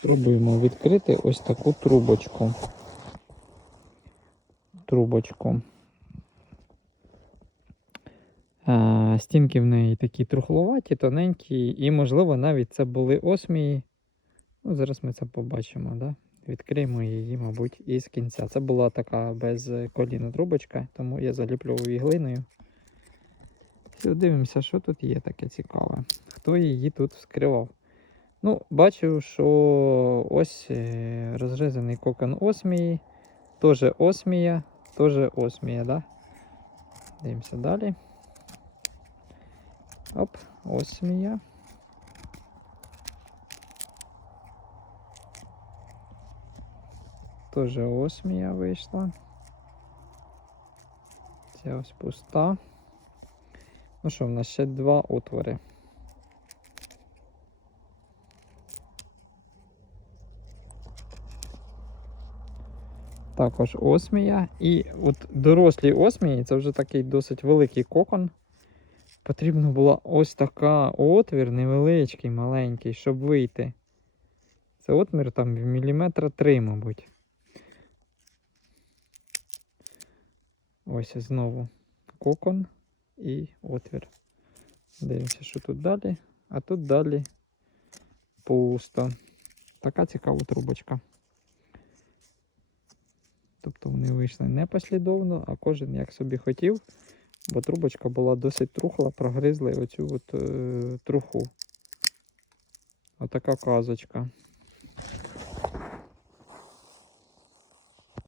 Спробуємо відкрити ось таку трубочку. Трубочку. А, стінки в неї такі трухлуваті, тоненькі, і, можливо, навіть це були осмії. Ну, зараз ми це побачимо, да? Відкриємо її, мабуть, із кінця. Це була така без коліна трубочка, тому я заліплював її глиною. Все, дивимося, що тут є таке цікаве. Хто її тут вскривав. Ну, бачу, що ось е, розрізаний кокон осмії. Теж осмія, теж осмія, да? Дивимося далі. Оп, осмія. Теж осмія вийшла. Ця ось пуста. Ну що, в нас ще два отвори. Також осмія. І от дорослі осмії, це вже такий досить великий кокон. Потрібна була ось така отвір невеличкий, маленький, щоб вийти. Це отмір там в міліметра 3, мабуть. Ось знову кокон і отвір. Дивимося, що тут далі. А тут далі пусто. Така цікава трубочка. Вони вийшли не послідовно, а кожен як собі хотів, бо трубочка була досить трухла, прогризли оцю от, е, труху. Отака казочка.